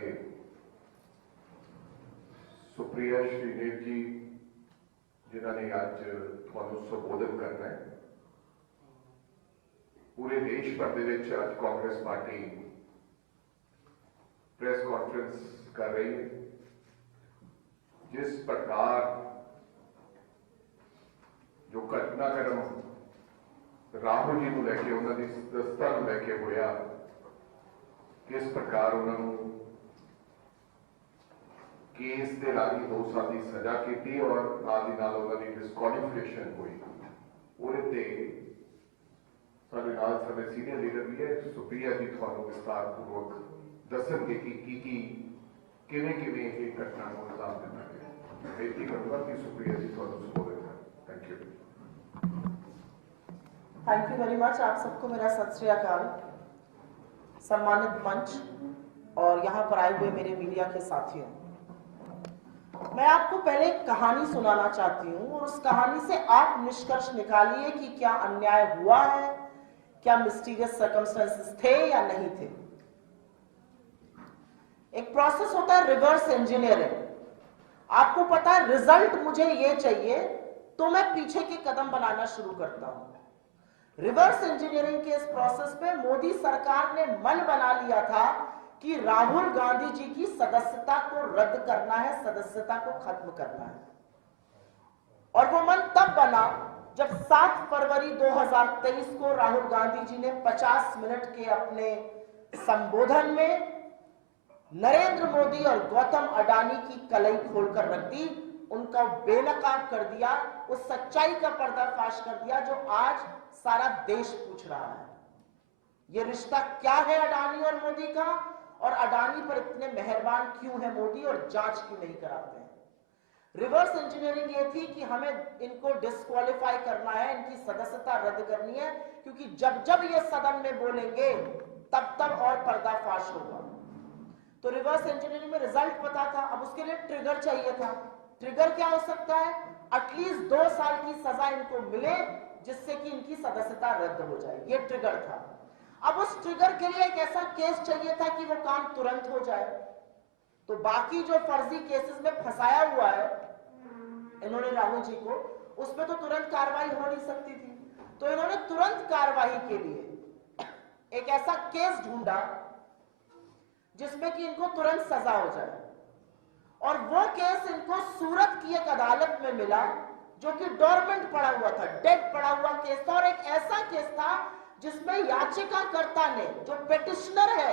करके सुप्रिया श्रीदेव जी जिन्होंने अज तुहानू संबोधन करना है, पूरे देश भर दे विच अज कांग्रेस पार्टी प्रेस कॉन्फ्रेंस कर रही है। जिस प्रकार जो घटनाक्रम राहुल जी को लैके उन्होंने सदस्यता को लैके होया, किस प्रकार उन्होंने केस के राही 2 साल की सजा की और नाल दी नाल उन्होंने डिस्क्वालीफिकेशन हुई। उहदे साडे नाल साडे सीनियर लीडर भी है, सुप्रिया जी तुहानू विस्तारपूर्वक दसणगे कि किवें किवें ये घटना को अंजाम देना है। बेनती करूंगा कि सुप्रिया जी तुहानू संबोधित करें। Thank you. Thank you very much. आप सबको मेरा सत श्री अकाल। सम्मानित मंच और यहाँ पर आए हुए मेरे मीडिया के साथियों, मैं आपको पहले एक कहानी सुनाना चाहती हूँ और उस कहानी से आप निष्कर्ष निकालिए कि क्या अन्याय हुआ है, क्या मिस्टीरियस सर्कमस्टेंसेस थे या नहीं थे। एक प्रोसेस होता है रिवर्स इंजीनियरिंग। आपको पता है रिजल्ट मुझे ये चाहिए तो मैं पीछे के कदम बनाना शुरू करता हूं। रिवर्स इंजीनियरिंग के इस प्रोसेस में मोदी सरकार ने मन बना लिया था कि राहुल गांधी जी की सदस्यता को रद्द करना है, सदस्यता को खत्म करना है। और वो मन तब बना जब 7 फरवरी 2023 को राहुल गांधी जी ने 50 मिनट के अपने संबोधन में नरेंद्र मोदी और गौतम अडानी की कलई खोलकर रख दी, उनका बेनकाब कर दिया, उस सच्चाई का पर्दाफाश कर दिया जो आज सारा देश पूछ रहा है। ये रिश्ता क्या है अडानी और मोदी का, और अडानी पर इतने मेहरबान क्यों है मोदी और जांच क्यों नहीं कराते हैं। रिवर्स इंजीनियरिंग ये थी कि हमें इनको डिस्क्वालीफाई करना है, इनकी सदस्यता रद्द करनी है, क्योंकि जब जब ये सदन में बोलेंगे तब तब और पर्दाफाश होगा। तो रिवर्स इंजीनियरिंग में रिजल्ट पता था, अब उसके लिए ट्रिगर चाहिए था। ट्रिगर क्या हो सकता है? एटलीस्ट 2 साल की सजा इनको मिले जिससे कि इनकी सदस्यता रद्द हो जाए, ये ट्रिगर था। अब उस ट्रिगर के लिए एक ऐसा केस चाहिए था कि वो काम तुरंत हो जाए। तो बाकी जो फर्जी केसेस में फंसाया हुआ है इन्होंने राहुल जी को, उसमें तो तुरंत कार्रवाई हो नहीं सकती थी। तो इन्होंने तुरंत कार्रवाई के लिए एक ऐसा केस ढूंढा जिसमें कि इनको तुरंत सजा हो जाए। और वो केस इनको सूरत की एक अदालत में मिला जो कि डोरमेंट पड़ा हुआ था, डेड पड़ा हुआ केस था। और एक ऐसा केस था जिसमें याचिकाकर्ता ने, जो पेटिशनर है,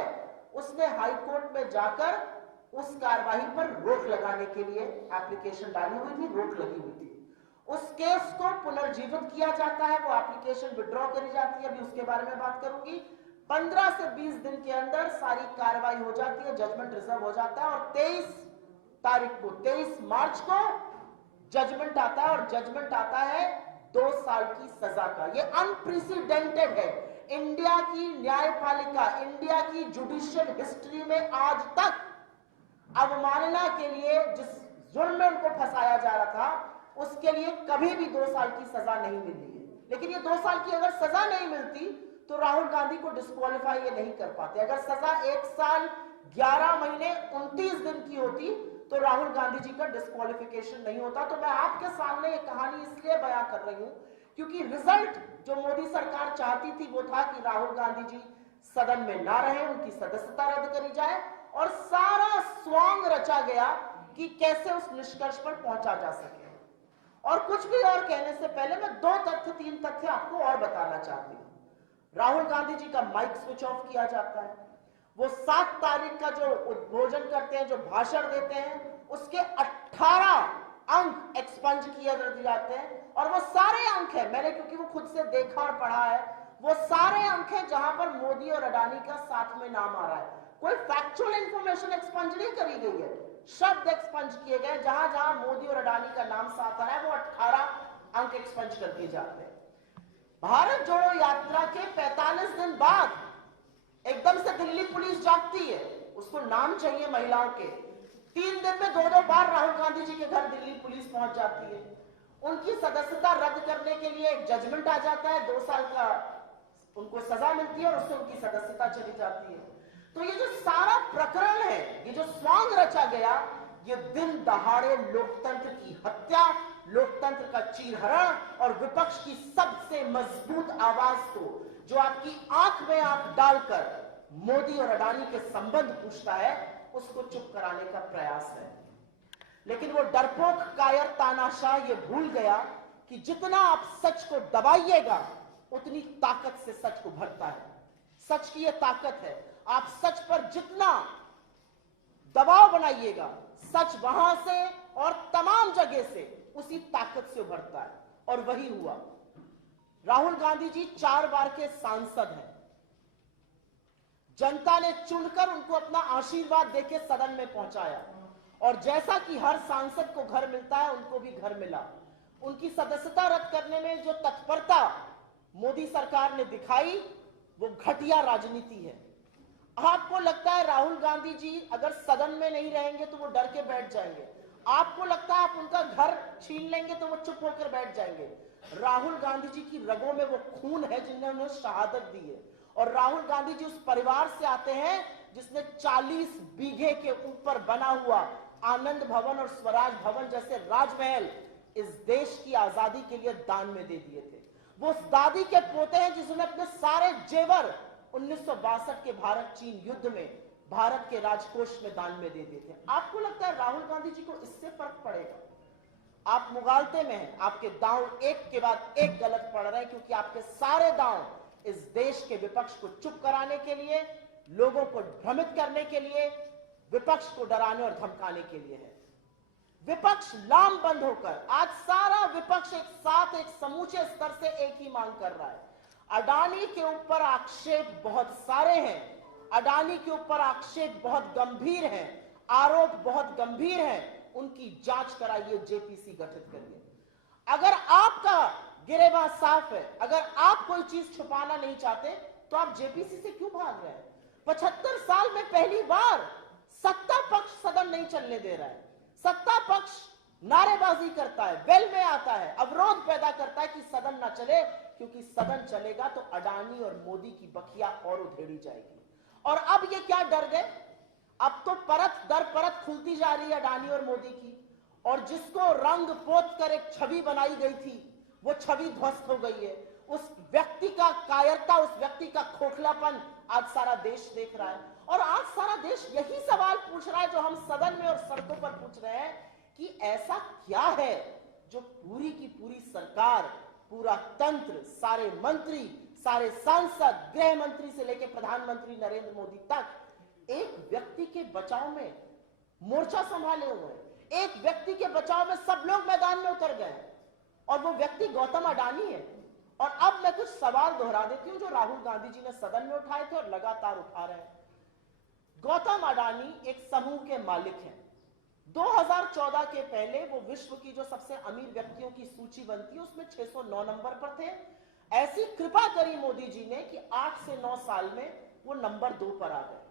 उसने हाई कोर्ट में जाकर उस कार्रवाई पर रोक लगाने के लिए एप्लीकेशन डाली हुई थी, रोक लगी हुई थी। उस केस को पुनर्जीवित किया जाता है, वो एप्लीकेशन विड्रॉ करी जाती है, अभी उसके बारे में बात करूंगी। 15 से 20 दिन के अंदर सारी कार्रवाई हो जाती है, जजमेंट रिजर्व हो जाता है और 23 मार्च को जजमेंट आता है। और जजमेंट आता है 2 साल की सजा का। ये अनप्रेसिडेंटेड है। इंडिया की न्यायपालिका, इंडिया की जुडिशियल हिस्ट्री में आज तक अवमानना के लिए जिस जुर्म में उनको फंसाया जा रहा था उसके लिए कभी भी 2 साल की सजा नहीं मिली है। लेकिन ये 2 साल की अगर सजा नहीं मिलती तो राहुल गांधी को डिस्क्वालीफाई ये नहीं कर पाते। अगर सजा 1 साल 11 महीने 29 दिन की होती तो राहुल गांधी जी का डिस्क्वालिफिकेशन नहीं होता। तो मैं आपके सामने ये कहानी इसलिए बयां कर रही हूं क्योंकि रिजल्ट जो मोदी सरकार चाहती थी वो था कि राहुल गांधी जी सदन में ना रहे, उनकी सदस्यता रद्द करी जाए, और सारा स्वांग रचा गया कि कैसे उस निष्कर्ष पर पहुंचा जा सके। और कुछ भी और कहने से पहले मैं 3 तथ्य आपको और बताना चाहती हूं। राहुल गांधी जी का माइक स्विच ऑफ किया जाता है। वो 7 तारीख का जो उद्बोधन करते हैं, जो भाषण देते हैं, उसके 18 अंक एक्सपंज किए जाते हैं। और वो सारे अंक हैं, मैंने क्योंकि वो खुद से देखा और पढ़ा है, वो सारे अंक हैं जहां पर मोदी और अडानी का साथ में नाम आ रहा है। कोई फैक्चुअल इंफॉर्मेशन एक्सपंज नहीं करी गई है, शब्द एक्सपंज किए गए। जहां जहां मोदी और अडानी का नाम साथ आ रहा है वो 18 अंक एक्सपंज कर दिए जाते हैं। भारत जोड़ो यात्रा के 45 दिन बाद एकदम से दिल्ली पुलिस जागती है, उसको नाम चाहिए महिलाओं के। 3 दिन में 2-2 बार राहुल गांधी जी के घर दिल्ली पुलिस पहुंच जाती है। उनकी सदस्यता रद्द करने के लिए एक जजमेंट आ जाता है, 2 साल का उनको सजा मिलती है और उससे उनकी सदस्यता चली जाती है। तो ये जो सारा प्रकरण है, ये जो स्वांग रचा गया, ये दिन दहाड़े लोकतंत्र की हत्या, लोकतंत्र का चीरहरण और विपक्ष की सबसे मजबूत आवाज को, जो आपकी आंख में आंख डालकर मोदी और अडानी के संबंध पूछता है, उसको चुप कराने का प्रयास है। लेकिन वो डरपोक कायर तानाशाह ये भूल गया कि जितना आप सच को दबाइएगा उतनी ताकत से सच को भरता है। सच की ये ताकत है, आप सच पर जितना दबाव बनाइएगा, सच वहां से और तमाम जगह से उसी ताकत से उभरता है। और वही हुआ। राहुल गांधी जी 4 बार के सांसद हैं। जनता ने चुनकर उनको अपना आशीर्वाद देके सदन में पहुंचाया, और जैसा कि हर सांसद को घर मिलता है, उनको भी घर मिला। उनकी सदस्यता रद्द करने में जो तत्परता मोदी सरकार ने दिखाई, वो घटिया राजनीति है। आपको लगता है राहुल गांधी जी अगर सदन में नहीं रहेंगे तो वो डर के बैठ जाएंगे। आपको लगता है आप उनका घर छीन लेंगे तो वो चुप होकर बैठ जाएंगे। राहुल गांधी जी की रगों में वो खून है जिन्हें उन्हें शहादत दी है। और राहुल गांधी जी उस परिवार से आते हैं जिसने 40 बीघे के ऊपर बना हुआ आनंद भवन और स्वराज भवन जैसे राजमहल इस देश की आजादी के लिए दान में दे दिए थे। वो उस दादी के पोते हैं जिसने अपने सारे जेवर 1962 के भारत चीन युद्ध में भारत के राजकोष में दान में दे दिए थे। आपको लगता है राहुल गांधी जी को इससे फर्क पड़ेगा? आप मुगालते में हैं, आपके दांव एक के बाद एक गलत पड़ रहे हैं, क्योंकि आपके सारे दांव इस देश के विपक्ष को चुप कराने के लिए, लोगों को भ्रमित करने के लिए, विपक्ष को डराने और धमकाने के लिए है। विपक्ष लामबंद होकर आज सारा विपक्ष एक साथ एक समूचे स्तर से एक ही मांग कर रहा है। अडानी के ऊपर आक्षेप बहुत सारे हैं, अडानी के ऊपर आक्षेप बहुत गंभीर हैं, आरोप बहुत गंभीर हैं। उनकी जांच कराइए, जेपीसी गठित करिए। अगर आपका गिरेबान साफ है, अगर आप कोई चीज छुपाना नहीं चाहते, तो आप जेपीसी से क्यों भाग रहे हैं? 75 साल में पहली बार सत्ता पक्ष सदन नहीं चलने दे रहा है। सत्ता पक्ष नारेबाजी करता है, वेल में आता है, अवरोध पैदा करता है कि सदन ना चले, क्योंकि सदन चलेगा तो अडानी और मोदी की बखिया और उधेड़ी जाएगी। और अब ये क्या डर गए? अब तो परत दर परत खुलती जा रही है अडानी और मोदी की, और जिसको रंग पोत कर एक छवि बनाई गई थी, वो छवि ध्वस्त हो गई है। उस व्यक्ति का कायरता, उस व्यक्ति का खोखलापन आज सारा देश देख रहा है। और आज सारा देश यही सवाल पूछ रहा है जो हम सदन में और सड़कों पर पूछ रहे हैं, कि ऐसा क्या है जो पूरी की पूरी सरकार, पूरा तंत्र, सारे मंत्री, सारे सांसद, गृह मंत्री से लेकर प्रधानमंत्री नरेंद्र मोदी तक एक व्यक्ति के बचाव में मोर्चा संभाले हुए हैं। एक व्यक्ति के बचाव में सब लोग मैदान में उतर गए, और वो व्यक्ति गौतम अडानी है। और अब मैं कुछ सवाल दोहरा देती हूं जो राहुल गांधी जी ने सदन में उठाए थे और लगातार उठा रहे हैं। गौतम अडानी एक समूह के मालिक हैं। 2014 के पहले वो विश्व की जो सबसे अमीर व्यक्तियों की सूची बनती है, उसमें 609 नंबर पर थे। ऐसी कृपा करी मोदी जी ने कि 8 से 9 साल में वो नंबर 2 पर आ गए।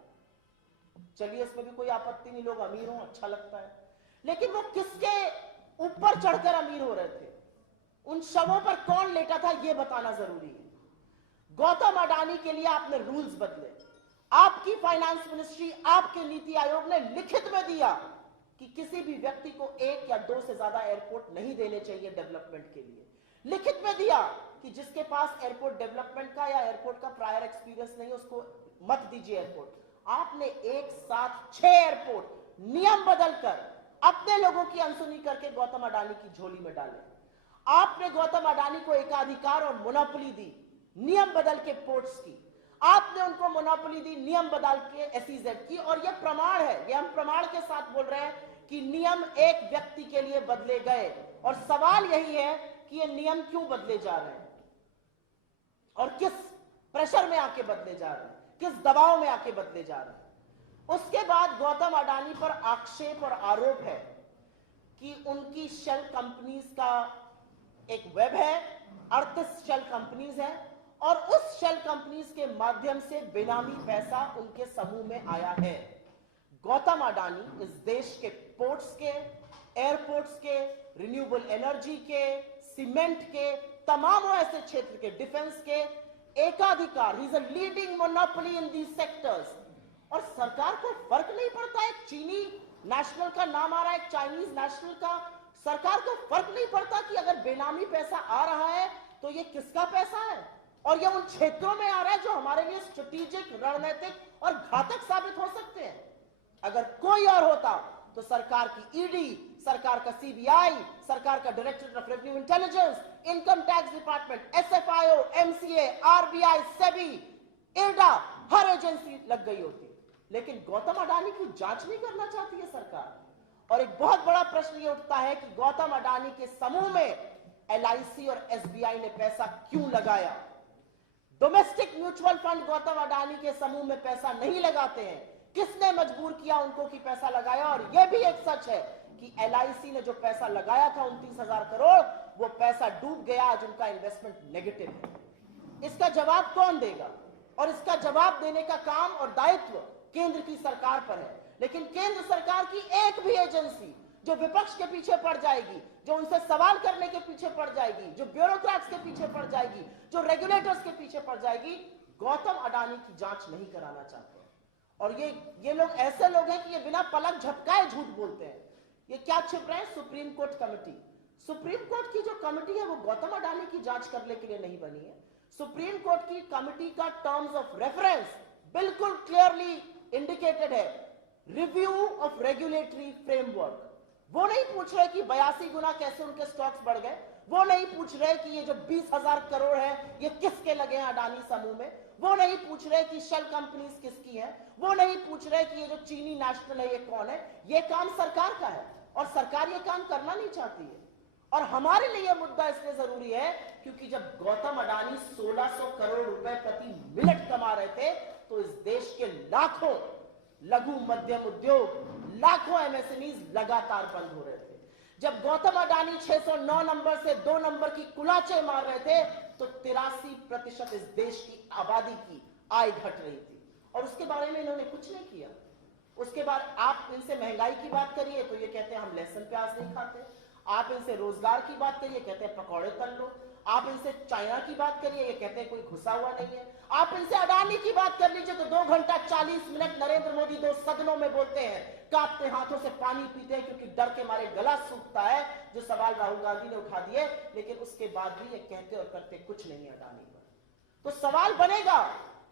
चलिए, इसमें भी कोई आपत्ति नहीं, लोग अमीर हों, अच्छा लगता है। लेकिन वो किसके ऊपर चढ़कर अमीर हो रहे थे? उन शवों पर कौन लेटा था, यह बताना जरूरी है। गौतम अडानी के लिए आपने रूल्स बदले। आपकी फाइनेंस मिनिस्ट्री, आपके नीति आयोग ने लिखित में दिया कि किसी भी व्यक्ति को 1 या 2 से ज्यादा एयरपोर्ट नहीं देने चाहिए डेवलपमेंट के लिए। लिखित में दिया कि जिसके पास एयरपोर्ट डेवलपमेंट का या एयरपोर्ट का प्रायर एक्सपीरियंस नहीं, उसको मत दीजिए एयरपोर्ट। आपने एक साथ 6 एयरपोर्ट नियम बदलकर अपने लोगों की अनसुनी करके गौतम अडानी की झोली में डाले। आपने गौतम अडानी को एकाधिकार और मोनोपोली दी नियम बदल के पोर्ट्स की। आपने उनको मोनोपोली दी नियम बदल के एसईजेड की। और यह प्रमाण है, यह हम प्रमाण के साथ बोल रहे हैं कि नियम एक व्यक्ति के लिए बदले गए। और सवाल यही है कि ये नियम क्यों बदले जा रहे हैं और किस प्रेशर में आके बदले जा रहे हैं, किस दबाव में आके बदले जा रहे हैं। उसके बाद गौतम अडानी पर आक्षेप और आरोप है कि उनकी शेल कंपनीज का एक वेब है, 38 शेल कंपनीज है, और उस शेल कंपनीज के माध्यम से बेनामी पैसा उनके समूह में आया है। गौतम अडानी इस देश के पोर्ट्स के, एयरपोर्ट्स के, रिन्यूएबल एनर्जी के, सीमेंट के, तमाम ऐसे क्षेत्र के, डिफेंस के एकाधिकार, he is a leading monopoly in these sectors. और सरकार को फर्क नहीं पड़ता है चीनी नेशनल का नाम आ रहा है, चाइनीज नेशनल का, सरकार को फर्क नहीं पड़ता कि अगर बेनामी पैसा आ रहा है तो ये किसका पैसा है और ये उन क्षेत्रों में आ रहा है जो हमारे लिए स्ट्रेटेजिक, रणनीतिक और घातक साबित हो सकते हैं। अगर कोई और होता तो सरकार की ईडी, सरकार का सीबीआई, सरकार का directorate of revenue intelligence, income tax department, SFIO, MCA, RBI, SEBI, IRDA, her agency लग गई होती। लेकिन गौतम अडानी की जांच नहीं करना चाहती है सरकार। और एक बहुत बड़ा प्रश्न ये उठता है कि गौतम अडानी के समूह में एलआईसी और एसबीआई ने पैसा क्यों लगाया। Domestic mutual fund Gautam Adani के समूह में पैसा नहीं लगाते हैं। किसने मजबूर किया उनको कि पैसा लगाया। और यह भी एक सच है कि एलआईसी ने जो पैसा लगाया था 29,000 करोड़, वो पैसा डूब गया, आज उनका इन्वेस्टमेंट नेगेटिव है। इसका जवाब कौन देगा? और इसका जवाब देने का काम और दायित्व केंद्र की सरकार पर है। लेकिन केंद्र सरकार की एक भी एजेंसी जो विपक्ष के पीछे पड़ जाएगी, जो उनसे सवाल करने के पीछे पड़ जाएगी, जो ब्यूरोक्रेट्स के पीछे पड़ जाएगी, जो रेगुलेटर्स के पीछे पड़ जाएगी, गौतम अडानी की जांच नहीं कराना चाहते। और ये लोग ऐसे लोग हैं कि ये बिना पलक झपकाए झूठ बोलते हैं। ये क्या छिप रहे हैं? Supreme court committee. Supreme court की जो कमेटी है वो गौतम अडानी की जांच करने के लिए नहीं बनी है। सुप्रीम कोर्ट की कमेटी का टर्म्स ऑफ रेफरेंस बिल्कुल क्लियरली इंडिकेटेड है, रिव्यू ऑफ रेगुलेटरी फ्रेमवर्क। वो नहीं पूछ रहे कि 82 गुना कैसे उनके स्टॉक्स बढ़ गए, वो नहीं पूछ रहे कि ये जो 20,000 करोड़ है ये किसके लगे हैं अडानी समूह में, वो नहीं पूछ रहे कि शेल कंपनीज किसकी हैं, वो नहीं पूछ रहे कि ये जो चीनी नेशनल है ये कौन है। ये काम सरकार का है और सरकार ये काम करना नहीं चाहती है। और हमारे लिए मुद्दा इसलिए जरूरी है क्योंकि जब गौतम अडानी 1600 करोड़ रुपए प्रति मिनट कमा रहे थे तो इस देश के लाखों लघु मध्यम उद्योग, लाखों एमएसएमईज लगातार बंद हो रहे थे। जब गौतम अडानी 609 नंबर से 2 नंबर की कुलाचे मार रहे थे तो 83% इस देश की आबादी की आय घट रही थी और उसके बारे में इन्होंने कुछ नहीं किया। उसके बाद आप इनसे महंगाई की बात करिए तो ये कहते हैं हम लहसुन प्याज नहीं खाते। आप इनसे रोजगार की बात करिए, कहते हैं पकौड़े तल लो। आप इनसे चाइना की बात करिए, ये कहते हैं कोई घुसा हुआ नहीं है। आप इनसे अडानी की बात कर लीजिए तो 2 घंटा 40 मिनट नरेंद्र मोदी 2 सदनों में बोलते हैं, कांपते हाथों से पानी पीते हैं क्योंकि डर के मारे गला सूखता है। जो सवाल राहुल गांधी ने उठा दिए, लेकिन उसके बाद भी ये कहते और करते कुछ नहीं है अडानी पर। तो सवाल बनेगा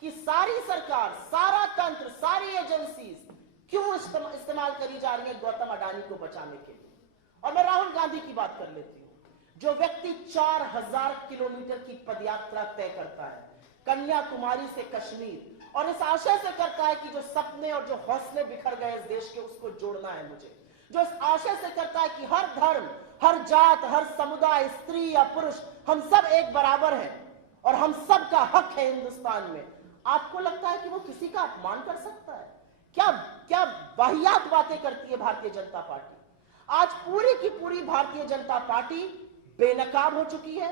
कि सारी सरकार, सारा तंत्र, सारी एजेंसीज क्यों इस्तेमाल करी जा रही है गौतम अडानी को बचाने के लिए। और मैं राहुल गांधी की बात कर लेती हूं, जो व्यक्ति 4000 किलोमीटर की पदयात्रा तय करता है कन्याकुमारी से कश्मीर, और इस आशय से करता है कि जो सपने और जो हौसले बिखर गए इस देश के उसको जोड़ना है मुझे, जो इस आशय से करता है कि हर धर्म, हर जात, हर समुदाय, स्त्री या पुरुष, हम सब एक बराबर हैं और हम सब का हक है हिंदुस्तान में। आपको लगता है कि वो किसी का अपमान कर सकता है? क्या वाहियात बातें करती है भारतीय जनता पार्टी। आज पूरी की पूरी भारतीय जनता पार्टी बेनकाब हो चुकी है।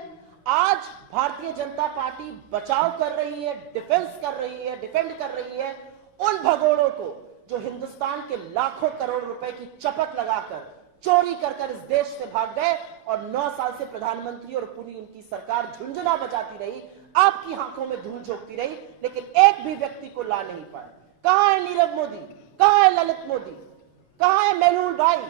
आज भारतीय जनता पार्टी बचाव कर रही है, डिफेंस कर रही है, डिफेंड कर रही है उन भगोड़ों को जो हिंदुस्तान के लाखों करोड़ रुपए की चपत लगाकर चोरी कर इस देश से भाग गए और 9 साल से प्रधानमंत्री और पूरी उनकी सरकार झुंझुना बजाती रही, आपकी आंखों में धूल झोंकती रही, लेकिन एक भी व्यक्ति को ला नहीं पाए। कहां है नीरव मोदी, कहां है ललित मोदी, कहां है मेहुल भाई?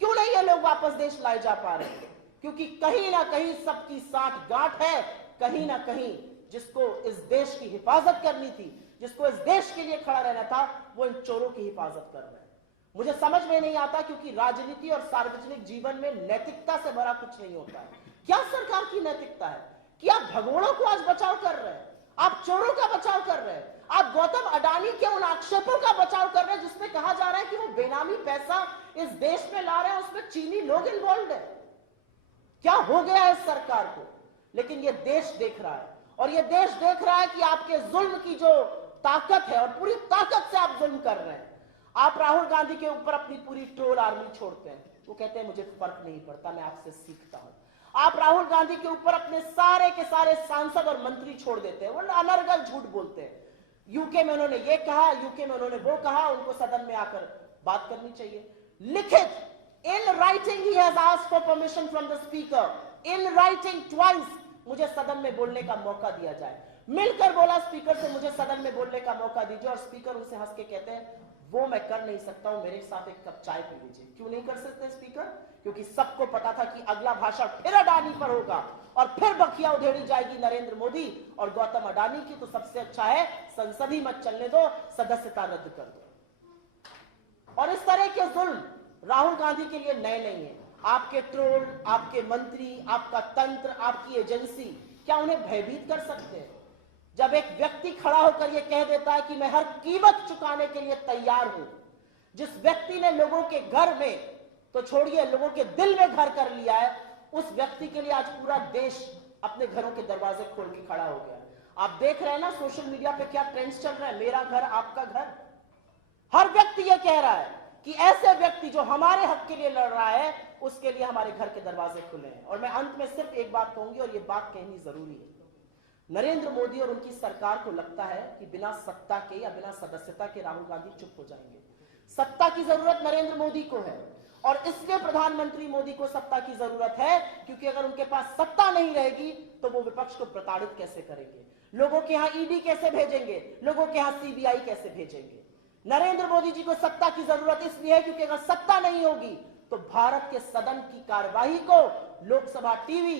क्यों नहीं ये लोग वापस देश लाए जा पा रहे हैं? क्योंकि कहीं ना कहीं सबकी साठ गांठ है, कहीं ना कहीं जिसको इस देश की हिफाजत करनी थी, जिसको इस देश के लिए खड़ा रहना था, वो इन चोरों की हिफाजत कर रहे हैं। मुझे समझ में नहीं आता क्योंकि राजनीति और सार्वजनिक जीवन में नैतिकता से भरा कुछ नहीं होता है। क्या सरकार की नैतिकता है कि आप भगोड़ों को आज बचाव कर रहे हैं, आप चोरों का बचाव कर रहे हैं, आप गौतम अडानी के उन आक्षेपों का बचाव कर रहे हैं जिसमें कहा जा रहा है कि वो बेनामी पैसा इस देश में ला रहे हैं, उसमें चीनी लोग इन्वॉल्व है। क्या हो गया है इस सरकार को? लेकिन ये देश देख रहा है और ये देश देख रहा है कि आपके जुल्म की जो ताकत है और पूरी ताकत से आप जुल्म कर रहे हैं। आप राहुल गांधी के ऊपर अपनी पूरी ट्रोल आर्मी छोड़ते हैं, वो कहते हैं मुझे फर्क नहीं पड़ता, मैं आपसे सीखता हूं। आप राहुल गांधी के ऊपर अपने सारे के सारे सांसद और मंत्री छोड़ देते हैं, वो अनर्गल झूठ बोलते हैं। यूके में उन्होंने ये कहा, यूके में उन्होंने वो कहा, उनको सदन में आकर बात करनी चाहिए। लिखित in writing he has asked for permission from the speaker, in writing twice, मुझे सदन में बोलने का मौका दिया जाए। मिलकर बोला स्पीकर से मुझे सदन में बोलने का मौका दीजिए, और स्पीकर उनसे हंस के कहते हैं वो मैं कर नहीं सकता हूं, मेरे साथ एक कप चाय पी लीजिए। क्यों नहीं कर सकते स्पीकर? क्योंकि सबको पता था कि अगला भाषण फिर अडानी पर होगा और फिर बखिया उधेड़ी जाएगी नरेंद्र मोदी और गौतम अडानी की। तो सबसे अच्छा है संसद ही मत चलने दो, सदस्यता रद्द कर दो। और इस तरह के जुल्म राहुल गांधी के लिए नए नहीं है। आपके ट्रोल, आपके मंत्री, आपका तंत्र, आपकी एजेंसी क्या उन्हें भयभीत कर सकते हैं? जब एक व्यक्ति खड़ा होकर यह कह देता है कि मैं हर कीमत चुकाने के लिए तैयार हूं, जिस व्यक्ति ने लोगों के घर में तो छोड़िए लोगों के दिल में घर कर लिया है, उस व्यक्ति के लिए आज पूरा देश अपने घरों के दरवाजे खोल के खड़ा हो गया है। आप देख रहे हैं ना सोशल मीडिया पे क्या ट्रेंड्स चल रहा है, मेरा घर आपका घर। हर व्यक्ति यह कह रहा है कि ऐसे व्यक्ति जो हमारे हक के लिए लड़ रहा है उसके लिए हमारे घर के दरवाजे खुले हैं। और मैं अंत में सिर्फ एक बात कहूंगी और यह बात कहनी जरूरी है। नरेंद्र मोदी और उनकी सरकार को लगता है कि बिना सत्ता के या बिना सदस्यता के राहुल गांधी चुप हो जाएंगे। सत्ता की जरूरत नरेंद्र मोदी को है और इसलिए प्रधानमंत्री मोदी को सत्ता की जरूरत है, क्योंकि अगर उनके पास सत्ता नहीं रहेगी तो वो विपक्ष को प्रताड़ित कैसे करेंगे, लोगों के यहां ईडी कैसे भेजेंगे, लोगों के यहां सीबीआई कैसे भेजेंगे। नरेंद्र मोदी जी को सत्ता की जरूरत इसलिए है क्योंकि अगर सत्ता नहीं होगी तो भारत के सदन की कार्यवाही को लोकसभा टीवी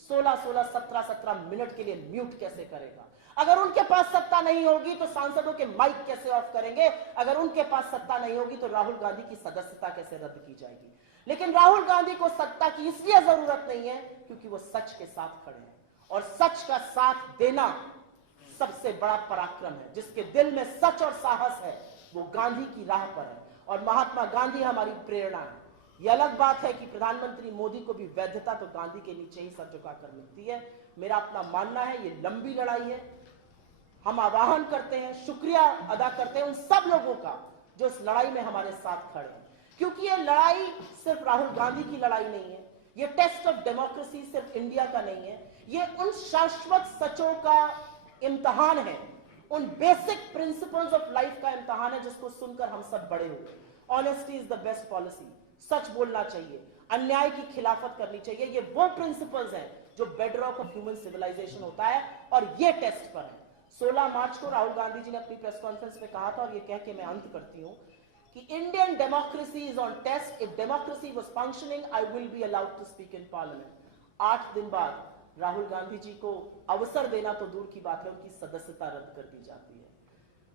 16-16, 17-17 मिनट के लिए म्यूट कैसे करेगा। अगर उनके पास सत्ता नहीं होगी तो सांसदों के माइक कैसे ऑफ करेंगे। अगर उनके पास सत्ता नहीं होगी तो राहुल गांधी की सदस्यता कैसे रद्द की जाएगी। लेकिन राहुल गांधी को सत्ता की इसलिए जरूरत नहीं है क्योंकि वो सच के साथ खड़े हैं और सच का साथ देना सबसे बड़ा पराक्रम है। जिसके दिल में सच और साहस है वो गांधी की राह पर है और महात्मा गांधी हमारी प्रेरणा है। यह अलग बात है कि प्रधानमंत्री मोदी को भी वैधता तो गांधी के नीचे ही सर झुकाकर मिलती है। मेरा अपना मानना है ये लंबी लड़ाई है। हम आह्वान करते हैं, शुक्रिया अदा करते हैं उन सब लोगों का जो इस लड़ाई में हमारे साथ खड़े हैं, क्योंकि ये लड़ाई सिर्फ राहुल गांधी की लड़ाई नहीं है। ये टेस्ट ऑफ डेमोक्रेसी सिर्फ इंडिया का नहीं है, ये उन शाश्वत सचों का इम्तहान है, उन बेसिक प्रिंसिपल्स ऑफ लाइफ का इम्तहान है जिसको सुनकर हम सब बड़े हुए। Honesty is the best policy, सच बोलना चाहिए, अन्याय की खिलाफत करनी चाहिए। ये वो प्रिंसिपल्स हैं जो बेडरॉक ऑफ ह्यूमन सिविलाइजेशन होता है और ये टेस्ट पर है। 16 मार्च को राहुल गांधी जी ने अपनी प्रेस कॉन्फ्रेंस में कहा था और ये कह के मैं अंत करती हूं कि Indian democracy is on test. If democracy was functioning I will be allowed to speak in parliament. 8 दिन बाद राहुल गांधी जी को अवसर देना तो दूर की बात है, उनकी सदस्यता रद्द कर दी जाती है।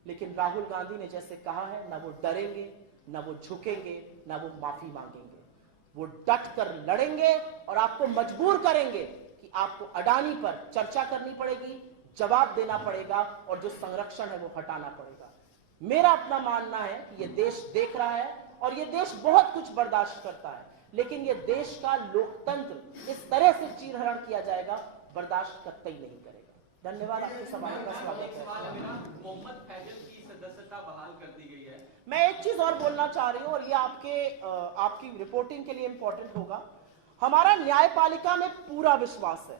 लेकिन राहुल गांधी ने जैसे कहा है, ना वो डरेंगे, ना वो झुकेंगे, ना वो माफी मांगेंगे। वो डट कर लड़ेंगे और आपको मजबूर करेंगे कि आपको अडानी पर चर्चा करनी पड़ेगी, जवाब देना पड़ेगा और जो संरक्षण है वो हटाना पड़ेगा। मेरा अपना मानना है कि ये देश देख रहा है और ये देश बहुत कुछ बर्दाश्त करता है, लेकिन ये देश का लोकतंत्र इस तरह से चीरहरण किया जाएगा, बर्दाश्त कतई नहीं करेगा। धन्यवाद। आपके सवाल का स्वागत है। मोहम्मद फैजल की सदस्यता बहाल कर दी गई है। मैं एक चीज और बोलना चाह रही हूं और ये आपकी रिपोर्टिंग के लिए इंपॉर्टेंट होगा। हमारा न्यायपालिका में पूरा विश्वास है,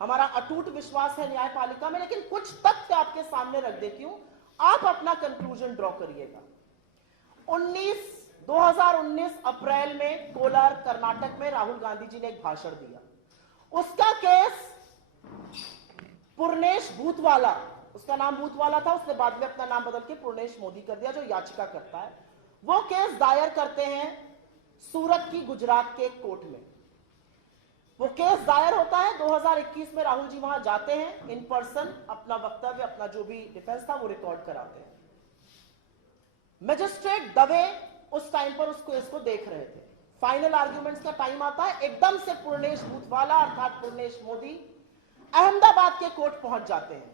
हमारा अटूट विश्वास है न्यायपालिका में, लेकिन कुछ तथ्य आपके सामने रख देती हूं, आप अपना कंक्लूजन ड्रॉ करिएगा। 2019 अप्रैल में कोलार कर्नाटक में राहुल गांधी जी ने एक भाषण दिया। उसका केस पूर्णेश भूतवाला, उसका नाम भूतवाला था, उसने बाद में अपना नाम बदल के पूर्णेश मोदी कर दिया, जो याचिका करता है। वो केस दायर करते हैं सूरत की गुजरात के एक कोर्ट में। वो केस दायर होता है 2021 में। राहुल जी वहां जाते हैं इन पर्सन, अपना वक्तव्य, अपना जो भी डिफेंस था वो रिकॉर्ड कराते हैं। मजिस्ट्रेट दवे उस टाइम पर उस केस को देख रहे थे। फाइनल आर्ग्यूमेंट्स का टाइम आता है, एकदम से पूर्णेश भूतवाला अर्थात पूर्णेश मोदी अहमदाबाद के कोर्ट पहुंच जाते हैं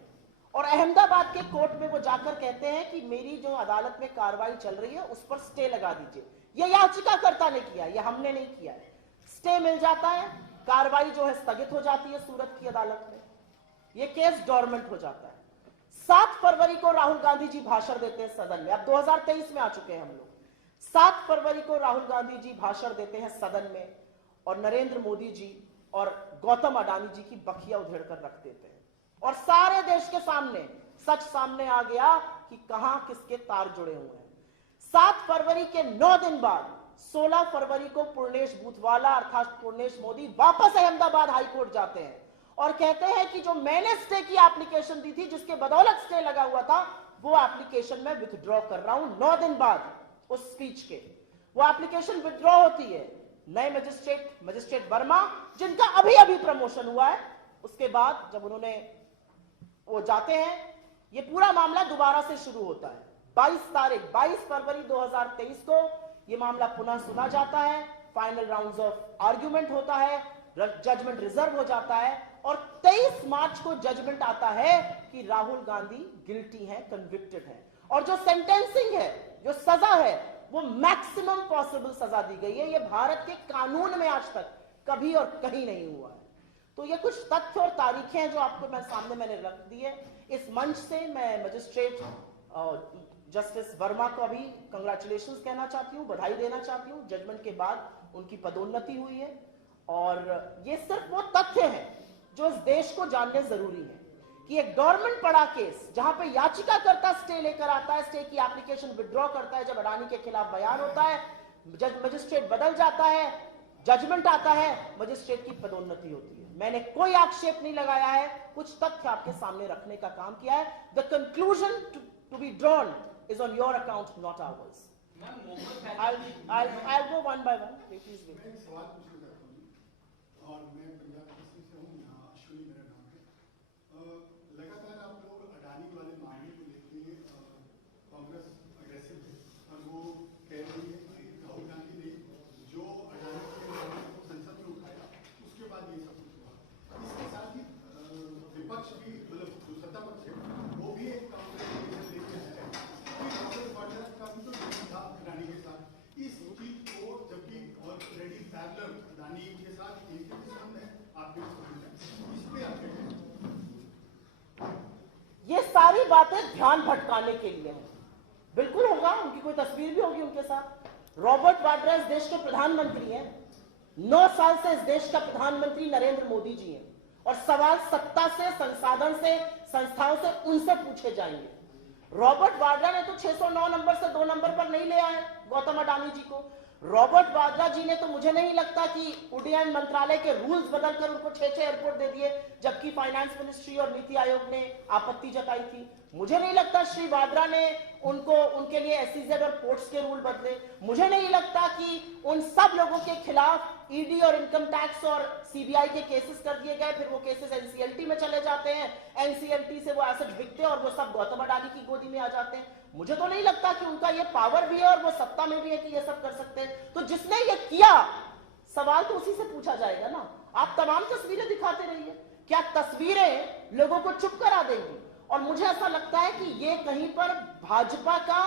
और अहमदाबाद के कोर्ट में वो जाकर कहते हैं कि मेरी जो अदालत में कार्रवाई चल रही है उस पर स्टे लगा दीजिए। ये याचिकाकर्ता ने किया, ये हमने नहीं किया है। स्टे मिल जाता है, कार्रवाई जो है स्थगित हो जाती है सूरत की अदालत में, ये केस डॉर्मेंट हो जाता है। 7 फरवरी को राहुल गांधी जी भाषण देते हैं सदन में। अब 2023 में आ चुके हैं हम लोग। 7 फरवरी को राहुल गांधी जी भाषण देते हैं सदन में और नरेंद्र मोदी जी और गौतम अडानी जी की बखिया उधेड़ कर रख देते हैं और सारे देश के सामने सच सामने आ गया कि कहां किसके तार जुड़े हुए हैं। 7 फरवरी के 9 दिन बाद 16 फरवरी को पूर्णेश भूतवाला अर्थात पूर्णेश मोदी वापस अहमदाबाद हाईकोर्ट जाते हैं और कहते हैं कि जो मैंने स्टे की एप्लीकेशन दी थी, जिसके बदौलत स्टे लगा हुआ था, वो एप्लीकेशन मैं विथड्रॉ कर रहा हूं 9 दिन बाद उस स्पीच के। वो एप्लीकेशन विथड्रॉ होती है। नए मजिस्ट्रेट वर्मा, जिनका अभी अभी प्रमोशन हुआ है, उसके बाद जब उन्होंने वो जाते हैं, ये पूरा मामला दोबारा से शुरू होता है। 22 फरवरी 2023 को ये मामला पुनः सुना जाता है, फाइनल राउंड्स ऑफ आर्ग्यूमेंट होता है, जजमेंट रिजर्व हो जाता है और 23 मार्च को जजमेंट आता है कि राहुल गांधी गिल्टी है, कन्विक्टेड है। और जो सेंटेंसिंग है, जो सजा है, वो मैक्सिमम पॉसिबल सजा दी गई है। ये भारत के कानून में आज तक कभी और कहीं नहीं हुआ है। तो ये कुछ तथ्य और तारीखें हैं जो आपको सामने मैंने रख दी है। इस मंच से मैं मजिस्ट्रेट जस्टिस वर्मा को अभी कंग्रेचुलेशंस कहना चाहती हूँ, बधाई देना चाहती हूँ। जजमेंट के बाद उनकी पदोन्नति हुई है और ये सिर्फ वो तथ्य हैं जो इस देश को जानने जरूरी है कि एक गवर्नमेंट पड़ा केस जहां पे याचिकाकर्ता स्टे लेकर आता है, स्टे की एप्लीकेशन विथड्रॉ करता है, जब अडानी के खिलाफ बयान होता है, मजिस्ट्रेट बदल जाता है, जजमेंट आता है, मजिस्ट्रेट की पदोन्नति होती है। मैंने कोई आक्षेप नहीं लगाया है, कुछ तथ्य आपके सामने रखने का काम किया है। The conclusion to be drawn is on your account, not ours. I'll go one by one. Please wait. मैं एक सवाल पूछना चाहता हूँ और मैं पंजाब किसी से हूँ, यहाँ अश्विनी मेरा नाम है। लगातार आप लोग अडानी वाले मामले को लेके कांग्रेस अग्रेसिव है और वो कह रही है कि राहुल गांधी ने जो अडानी के मामले को संसद में उठाया उसके बाद ये सब कुछ हुआ। इसके साथ ही विपक्ष भी, मतलब जो सत्ता पक्ष है, वो भी एक कांग्रेस लेके आया है कि रॉबर्ट वाड्रा का भी तो था अडानी के साथ इस चीज को, जबकि ऑलरेडी पैरेलल अडानी के साथ एक संबंध है, आपके संबंध है, इस पे आप ये सारी बातें ध्यान भटकाने के लिए हैं। बिल्कुल होगा, उनकी कोई तस्वीर भी होगी उनके साथ। रॉबर्ट वाड्रा इस देश के प्रधानमंत्री हैं। 9 साल से इस देश का प्रधानमंत्री नरेंद्र मोदी जी हैं और सवाल सत्ता से, संसाधन से, संस्थाओं से उनसे पूछे जाएंगे। रॉबर्ट वाड्रा ने तो 609 नंबर से 2 नंबर पर नहीं ले आए गौतम अडानी जी को। रॉबर्ट वाड्रा जी ने तो मुझे नहीं लगता कि उड्डयन मंत्रालय के रूल्स बदलकर उनको 6 एयरपोर्ट दे दिए, जबकि फाइनेंस मिनिस्ट्री और नीति आयोग ने आपत्ति जताई थी। मुझे नहीं लगता श्री वाड्रा ने उनके लिए एसईजेड और पोर्ट्स के रूल बदले। मुझे नहीं लगता कि उन सब लोगों के खिलाफ ईडी और इनकम टैक्स और सीबीआई के केसेस कर दिए गए, फिर वो केसेस एनसीएलटी में चले जाते हैं, एनसीएलटी से वो एसेट बिकते हैं और वो सब गौतम अडानी की गोदी में आ जाते हैं। मुझे तो नहीं लगता कि उनका ये पावर भी है और वो सत्ता में भी है कि ये सब कर सकते हैं। तो जिसने ये किया, सवाल तो उसी से पूछा जाएगा ना। आप तमाम तस्वीरें दिखाते रहिए, क्या तस्वीरें लोगों को चुप करा देंगी? और मुझे ऐसा लगता है कि ये कहीं पर भाजपा का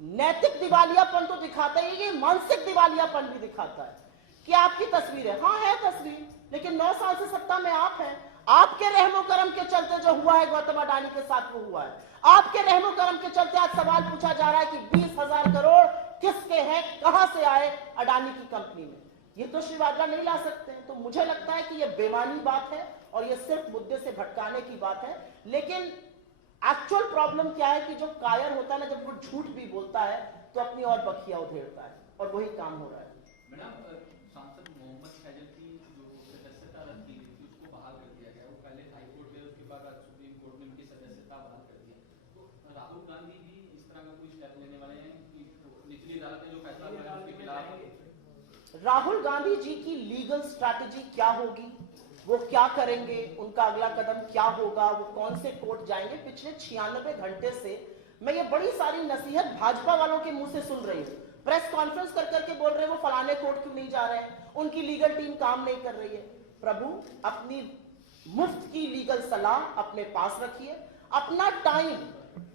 नैतिक दिवालियापन तो दिखाता ही, ये मानसिक दिवालियापन भी दिखाता है कि आपकी तस्वीरें, हाँ है तस्वीर, लेकिन 9 साल से सत्ता में आप हैं। आपके रहमो करम के चलते जो हुआ है गौतम अडानी के साथ वो हुआ है। आपके रहमो करम के चलते आज सवाल पूछा जा रहा है कि 20,000 करोड़ किसके हैं, कहां से आए अडानी की कंपनी में। ये तो श्री वाड्रा नहीं ला सकते। तो मुझे लगता है कि ये बेमानी बात है और ये सिर्फ मुद्दे से भटकाने की बात है। लेकिन एक्चुअल प्रॉब्लम क्या है कि जो कायर होता है ना, जब वो झूठ भी बोलता है तो अपनी और बखिया उधेड़ता है, और वही काम हो रहा है। मैडम, सांसद मोहम्मद फैजल की जो सदस्यता रद्द की गई थी उसको बहाल कर दिया गया। वो पहले हाई कोर्ट गए, उसके बाद आज सुप्रीम कोर्ट में उनकी सदस्यता बहाल कर दिया। तो राहुल गांधी भी इस तरह का कोई स्टेप लेने वाले हैं कि निचली अदालत ने जो फैसला किया उसके खिलाफ? राहुल गांधी जी की लीगल स्ट्रैटेजी क्या होगी, वो क्या करेंगे, उनका अगला कदम क्या होगा, वो कौन से कोर्ट जाएंगे, पिछले 96 घंटे से मैं ये बड़ी सारी नसीहत भाजपा वालों के मुंह से सुन रही हूँ। प्रेस कॉन्फ्रेंस कर करके बोल रहे हैं वो फलाने कोर्ट क्यों नहीं जा रहे हैं, उनकी लीगल टीम काम नहीं कर रही है। प्रभु, अपनी मुफ्त की लीगल सलाह अपने पास रखिए, अपना टाइम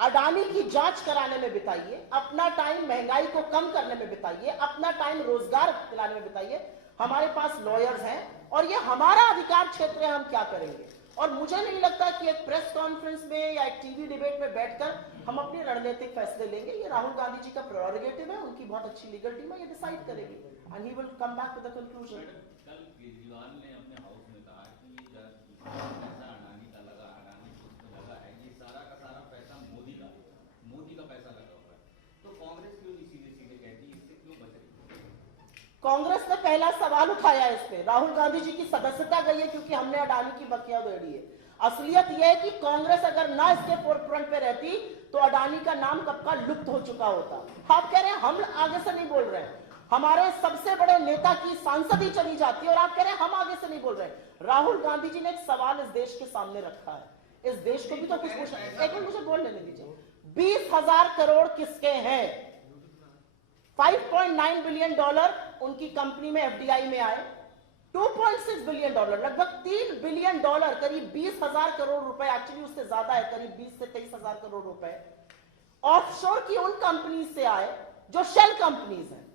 अडानी की जांच कराने में बिताइए, अपना टाइम महंगाई को कम करने में बिताइए, अपना टाइम रोजगार दिलाने में बिताइए। हमारे पास लॉयर्स हैं और ये हमारा अधिकार क्षेत्र है, हम क्या करेंगे। और मुझे नहीं लगता कि एक प्रेस कॉन्फ्रेंस में या एक टीवी डिबेट में बैठकर हम अपने रणनीतिक फैसले लेंगे। ये राहुल गांधी जी का प्रेरोगेटिव है, उनकी बहुत अच्छी लीगल टीम है, ये डिसाइड करेगी and he will come back with the conclusion. कल केजरीवाल ने अपने हाउस में कहा कि पैसा अडानी का लगा, अडानी को लगा है, ये सारा का सारा पैसा मोदी का पैसा लगा हुआ है। तो कांग्रेस क्यों नहीं सीधे सीधे कहती, इससे क्यों बच रही? कांग्रेस ने पहला सवाल उठाया इस पे, राहुल गांधी जी की सदस्यता गई है क्योंकि हमने अडानी की बकिया उधेड़ी है। असलियत यह है कि कांग्रेस अगर ना इसके फोरफ्रंट पे रहती तो अडानी का नाम कब का लुप्त हो चुका होता। आप कह रहे हैं हम आगे से नहीं बोल रहे हैं, हमारे सबसे बड़े नेता की सांसद ही चली जाती है और आप कह रहे हैं हम आगे से नहीं बोल रहे हैं। राहुल गांधी जी ने एक सवाल इस देश के सामने रखा है, इस देश को भी तो कुछ पूछना। एक मिनट मुझे बोल लेने दीजिए। 20,000 करोड़ किसके हैं? 5.9 बिलियन डॉलर उनकी कंपनी में एफडीआई में आए, 2.6 बिलियन डॉलर, लगभग 3 बिलियन डॉलर, करीब 20,000 करोड़ रुपए, एक्चुअली उससे ज्यादा है, करीब 20 से 23,000 करोड़ रुपए ऑफशोर की उन कंपनी से आए जो शेल कंपनीज हैं।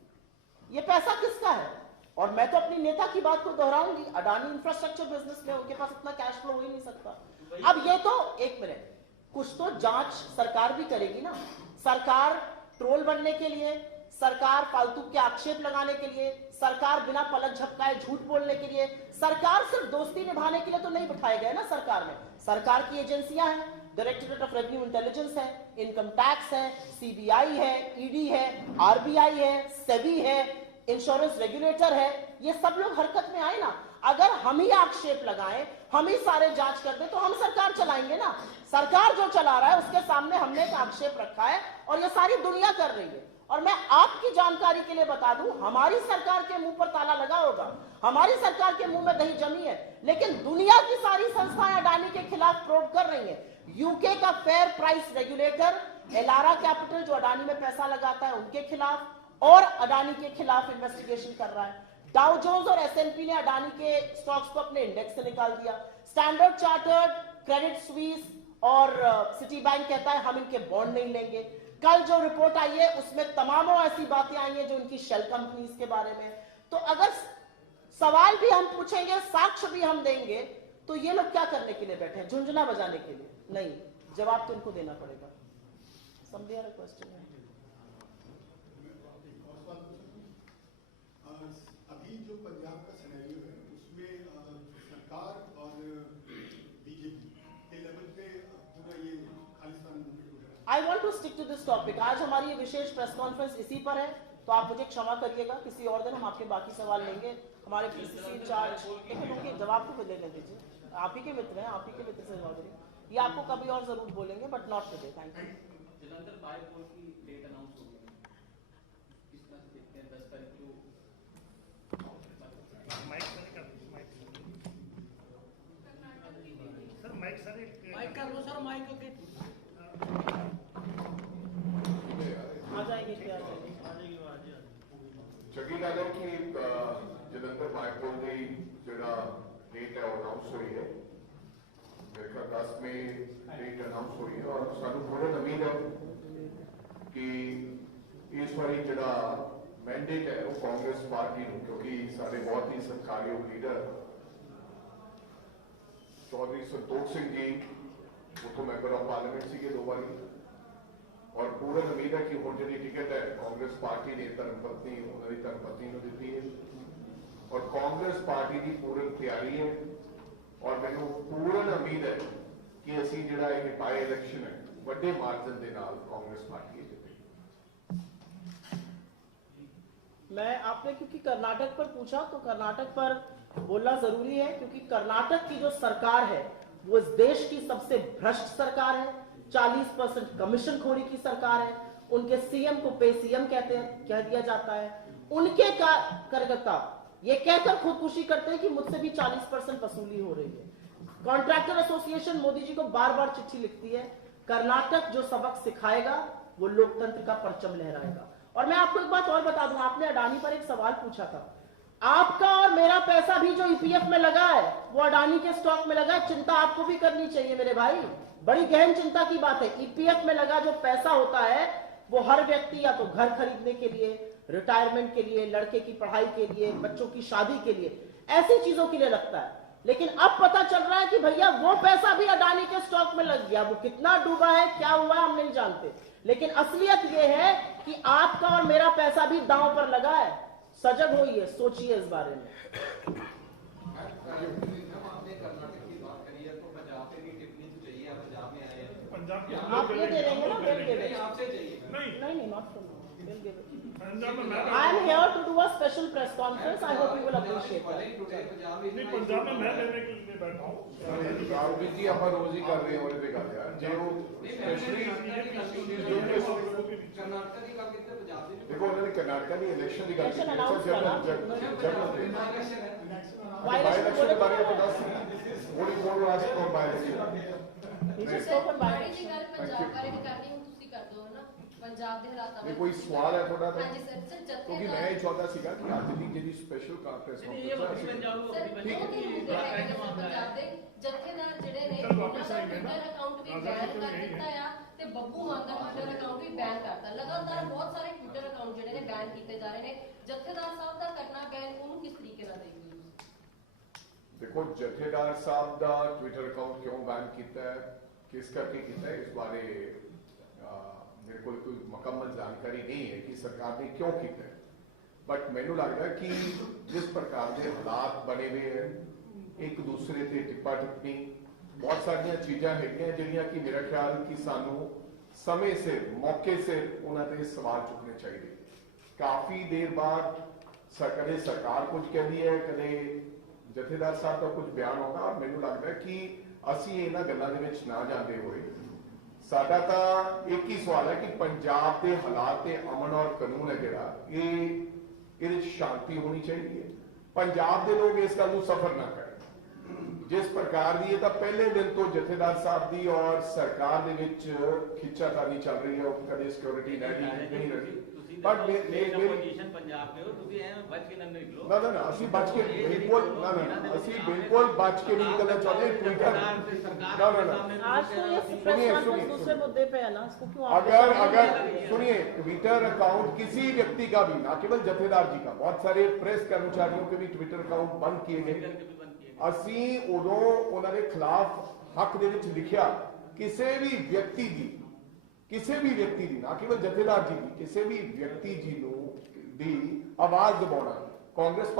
ये पैसा किसका है? और मैं तो अपनी नेता की बात को दोहराऊंगी, अडानी इंफ्रास्ट्रक्चर बिजनेस में उनके पास इतना कैश फ्लो हो ही नहीं सकता। अब ये तो एक मिनट, कुछ तो जांच सरकार भी करेगी ना। सरकार ट्रोल बनने के लिए, सरकार फालतू के आक्षेप लगाने के लिए, सरकार बिना पलक झपकाए झूठ बोलने के लिए, सरकार सिर्फ दोस्ती निभाने के लिए तो नहीं बिठाए गए ना। सरकार में सरकार की एजेंसियां हैं, डायरेक्टरेट ऑफ रेवेन्यू इंटेलिजेंस है, इनकम टैक्स है, सीबीआई है, ईडी है, आरबीआई है, सेबी है, इंश्योरेंस रेगुलेटर है। ये सब लोग हरकत में आए ना। अगर हम ही आक्षेप लगाएं, हम ही सारे जांच कर दें तो हम सरकार चलाएंगे ना। सरकार जो चला रहा है उसके सामने हमने एक आक्षेप रखा है और ये सारी दुनिया कर रही है। और मैं आपकी जानकारी के लिए बता दूं, हमारी सरकार के मुंह पर ताला लगा होगा, हमारी सरकार के मुंह में दही जमी है, लेकिन दुनिया की सारी संस्थाएं अडानी के खिलाफ प्रोब कर रही हैं। यूके का fair price regulator, Elara capital जो अडानी में पैसा लगाता है उनके खिलाफ और अडानी के खिलाफ इन्वेस्टिगेशन कर रहा है। डाउ जोन्स और एसएनपी ने अडानी के स्टॉक्स को अपने इंडेक्स से निकाल दिया। स्टैंडर्ड चार्टर्ड, क्रेडिट स्विस और सिटी बैंक कहता है हम इनके बॉन्ड नहीं लेंगे। कल जो रिपोर्ट आई है उसमें तमामों ऐसी बातें आई हैं जो उनकी शेल कंपनीज के बारे में। तो अगर सवाल भी हम पूछेंगे, साक्ष्य भी हम देंगे, तो ये लोग क्या करने के लिए बैठे हैं? झुंझुना बजाने के लिए? नहीं, जवाब तो उनको देना पड़ेगा। समझिए क्वेश्चन है। अभी जो पंजाब का सिनेरियो है उसमें सरकार और बीजेपी के लेवल पे पूरा ये खालिस्तान मूवमेंट हो रहा है। I want to stick to this topic. आज हमारी ये विशेष प्रेस कॉन्फ्रेंस इसी पर है, तो आप मुझे क्षमा करिएगा, किसी और दिन हम आपके बाकी सवाल लेंगे। हमारे पीसीसी इंचार्ज, लेकिन उनके जवाब को देने दीजिए, आप ही के मित्र हैं, आप ही के मित्र से चौधरी, ये आपको कभी और जरूर बोलेंगे, but not today. Thank you. Jalandhar bypoll की डेट अनाउंस हो गई, किस तरह से देखते हैं? 10 तारीख को माइक कर लो सर, माइक के आ जाएंगे क्या? चंगी गल है कि जलंधर बायपोल की जिहड़ा डेट है वो अनाउंस हुई है। मेरे ख्याल 10 में डेट अनाउंस हुई है और सानू पूरी उम्मीद है कि इस बारी जिहड़ा मैंडेट है वो कांग्रेस पार्टी नूं, क्योंकि सारे बहुत ही सत्कारयोग लीडर चौधरी संतोख सिंह जी उतो मैंबर ऑफ पार्लियामेंट सीगे 2 बारी, और पूरी उम्मीद है कि हुण जिहड़ी टिकट है कांग्रेस पार्टी ने धर्मपत्नी उन्होंने धर्मपत्नी को दी है और कांग्रेस पार्टी की पूरी तैयारी है। और मैनूं पूरी उम्मीद है कि असीं जिहड़ा ये बाय इलैक्शन है वड्डे मार्जिन के नाल कांग्रेस पार्टी जितेगी। मैं आपने क्योंकि कर्नाटक पर पूछा तो कर्नाटक पर बोलना जरूरी है, क्योंकि कर्नाटक की जो सरकार है वो इस देश की सबसे भ्रष्ट सरकार है, 40% कमीशन खोरी की सरकार है। उनके सीएम को पे सीएम कह दिया जाता है। उनके कार्यकर्ता ये कहकर खुदकुशी करते हैं कि मुझसे भी 40% वसूली हो रही है। कॉन्ट्रैक्टर एसोसिएशन मोदी जी को बार बार चिट्ठी लिखती है। कर्नाटक जो सबक सिखाएगा वो लोकतंत्र का परचम लहराएगा। और मैं आपको एक बात और बता दूं, आपने अडानी पर एक सवाल पूछा था। आपका और मेरा पैसा भी जो ईपीएफ में लगा है वो अडानी के स्टॉक में लगा है। चिंता आपको भी करनी चाहिए मेरे भाई, बड़ी गहन चिंता की बात है। ईपीएफ में लगा जो पैसा होता है वो हर व्यक्ति या तो घर खरीदने के लिए, रिटायरमेंट के लिए, लड़के की पढ़ाई के लिए, बच्चों की शादी के लिए, ऐसी चीजों के लिए लगता है। लेकिन अब पता चल रहा है कि भैया वो पैसा भी अडानी के स्टॉक में लग गया। वो कितना डूबा है, क्या हुआ है, हम नहीं जानते, लेकिन असलियत ये है कि आपका और मेरा पैसा भी दांव पर लगा है। सजग होइए, सोचिए इस बारे में। आप ये दे देंगे ना, बिल गिव इट। नहीं, not from bill give it. I am here to do a a special press conference. I hope you will appreciate that. नहीं पंजाब में मैं लेने के लिए बैठा हूँ राहुल जी ਆਪਾਂ ਰੋਜ਼ ਹੀ ਕਰ ਰਹੇ ਹਾਂ ਉਹਦੇ ਤੇ ਗੱਲ ਯਾਰ ਜੇ ਉਹ ਸਪੈਸ਼ਲੀ कर्नाटक की गल कीते पंजाब दी ਦੇਖੋ ਉਹਨਾਂ ਨੇ ਕਰਨਾਟਕਾ ਦੀ ਇਲੈਕਸ਼ਨ ਦੀ ਗੱਲ ਕੀਤੀ Election announced ਜਨਰਲ ਬਾਈ ਇਲੈਕਸ਼ਨ ਬਾਰੇ ਤਾਂ ਦੱਸ what is going to ask for by election He just spoke on ਮਾੜੀ by-election. ਜੀ ਗੱਲ ਪੰਜਾਬ ਬਾਰੇ ਨਹੀਂ ਕਰਨੀ ਹੁਣ ਤੁਸੀਂ ਕਰ ਦਿਓ ਨਾ ਪੰਜਾਬ ਦੇ ਹਾਲਾਤਾਂ ਇਹ ਕੋਈ ਸਵਾਲ ਹੈ ਤੁਹਾਡਾ ਤਾਂ ਹਾਂਜੀ ਸਰ ਸਰ ਕਿਉਂਕਿ ਮੈਂ ਇਹ ਚਾਹੁੰਦਾ ਸੀਗਾ ਕਿ ਅੱਜ ਦੀ ਜਿਹੜੀ ਸਪੈਸ਼ਲ ਕਾਨਫਰੰਸ ये वक्त पंजाब को अपनी ठीक है। ਪੰਜਾਬ ਦੇ ਜਥੇਦਾਰ ਜਿਹੜੇ ਨੇ ਸਰ, ਵਾਪਸ ਉਹਨਾਂ ਦਾ ਆਏਂਗੇ ਨਾ। ਟਵਿੱਟਰ ਅਕਾਊਂਟ ਵੀ ਬੈਨ ਕਰ ਦਿੱਤਾ ਆ ਤੇ ਬੱਬੂ ਮਾਨ ਦਾ ਟਵਿੱਟਰ ਅਕਾਊਂਟ ਵੀ ਬੈਨ ਕਰਤਾ ਲਗਾਤਾਰ ਬਹੁਤ ਸਾਰੇ ਟਵਿੱਟਰ ਅਕਾਊਂਟ ਜਿਹੜੇ ਨੇ ਬੈਨ ਕੀਤੇ ਜਾ ਰਹੇ ਨੇ ਜਥੇਦਾਰ ਸਾਹਿਬ ਦਾ ਕਰਨਾ ਬੈਨ ਉਹਨੂੰ ਕਿਸ ਤਰੀਕੇ ਨਾਲ ਦੇਖਦੇ ਹੋ ਦੇਖੋ ਜਥੇਦਾਰ ਸਾਹਿਬ ਦਾ ਟਵਿੱਟਰ ਅਕਾਊਂਟ ਕਿਉਂ ਬੈਨ ਕੀਤਾ ਹੈ ਕਿਸ ਕਰਕੇ ਕੀਤਾ ਹੈ ਇਸ ਬਾਰੇ ਮੇਰੇ ਕੋਲ ਕੋਈ ਮੁਕੰਮਲ ਜਾਣਕਾਰੀ ਨਹੀਂ ਹੈ ਕਿ ਸਰਕਾਰ ਨੇ ਕਿਉਂ ਕੀਤਾ ਹੈ ਬਟ ਮੈਨੂੰ ਲੱਗਦਾ ਹੈ ਕਿ ਜਿਸ ਪ੍ਰਕਾਰ ਦੇ ਹਾਲਾਤ ਬਣੇ ਹੋਏ ਹੈ ਇੱਕ ਦੂਸਰੇ ਤੇ ਟਿੱਪਾ ਟਿੱਪਣੀ ਬਹੁਤ ਸਾਰੀਆਂ ਚੀਜ਼ਾਂ ਹੈਗੀਆਂ ਜਿਹੜੀਆਂ ਕਿ ਮੇਰਾ ਖਿਆਲ ਕਿ ਸਾਨੂੰ ਸਮੇਂ ਸਿਰ ਮੌਕੇ ਸਿਰ ਉਹਨਾਂ ਤੇ ਸਵਾਲ ਚੁੱਕਣੇ ਚਾਹੀਦੇ ਕਾਫੀ ਦੇਰ ਬਾਅਦ ਕਦੇ ਸਰਕਾਰ ਕੁਝ ਕਹਿੰਦੀ ਹੈ ਕਦੇ ਜਥੇਦਾਰ ਸਾਹਿਬ ਦਾ ਕੁਝ ਬਿਆਨ ਆਉਂਦਾ ਔਰ ਮੈਨੂੰ ਲੱਗਦਾ ਕਿ ਅਸੀਂ ਇਹਨਾਂ ਗੱਲਾਂ ਦੇ ਵਿੱਚ ਨਾ ਜਾਂਦੇ ਹੋਏ ਸਾਡਾ ਤਾਂ ਇੱਕ ਹੀ ਸਵਾਲ ਹੈ ਕਿ ਪੰਜਾਬ ਦੇ ਹਾਲਾਤ ਤੇ ਅਮਨ ਔਰ ਕਾਨੂੰਨ ਹੈ ਜਿਹੜਾ ਇਹਦੇ ਵਿੱਚ ਸ਼ਾਂਤੀ ਹੋਣੀ ਚਾਹੀਦੀ ਹੈ ਪੰਜਾਬ ਦੇ ਲੋਕ ਇਸ ਗੱਲ ਨੂੰ ਸਫਰ ਨਾ ਕਰਨ ਜਿਸ ਪ੍ਰਕਾਰ ਦੀ ਇਹ ਤਾਂ ਪਹਿਲੇ ਦਿਨ ਤੋਂ ਜਥੇਦਾਰ ਸਾਹਿਬ ਦੀ ਔਰ ਸਰਕਾਰ ਦੇ ਵਿੱਚ ਖਿੱਚਾਤਾਨੀ ਚੱਲ ਰਹੀ ਹੈ ਉਹ ਕਦੇ ਸਿਕਿਉਰਿਟੀ ਨਹੀਂ ਰਹੀ ਬਟ ਪੋਜੀਸ਼ਨ ਪੰਜਾਬ ਦੇ ਹੋ ਤੁਸੀਂ ਐ ਬਚ ਕੇ ਨਾ ਨਿਕਲੋ ਨਾ ਅਸੀਂ ਬਚ ਕੇ ਬਿਲਕੁਲ ਅਸੀਂ ਬਿਲਕੁਲ ਬਚ ਕੇ ਨਹੀਂ ਨਿਕਲਣਾ ਚਾਹੁੰਦੇ ਟਵਿੱਟਰ ਨਾ आज तो ये प्रेस कॉन्फ्रेंस दूसरे मुद्दे पे है ना इसको क्यों आप अगर सुनिए ट्विटर अकाउंट किसी व्यक्ति का भी ना केवल जथेदार जी का बहुत सारे प्रेस कर्मचारियों के भी ट्विटर अकाउंट बंद किए गए ਅਸੀਂ ਉਦੋਂ ਉਹਨਾਂ ਦੇ ਖਿਲਾਫ ਹੱਕ ਦੇ ਵਿੱਚ ਲਿਖਿਆ ਕਿਸੇ ਵੀ ਵਿਅਕਤੀ ਦੀ ਨਾ ਕੇਵਲ ਜਥੇਦਾਰ ਜੀ ਦੀ ਕਿਸੇ ਵੀ ਵਿਅਕਤੀ ਜੀ ਨੂੰ ਦੀ ਆਵਾਜ਼ ਦਬਾਉਣਾ ਕਾਂਗਰਸ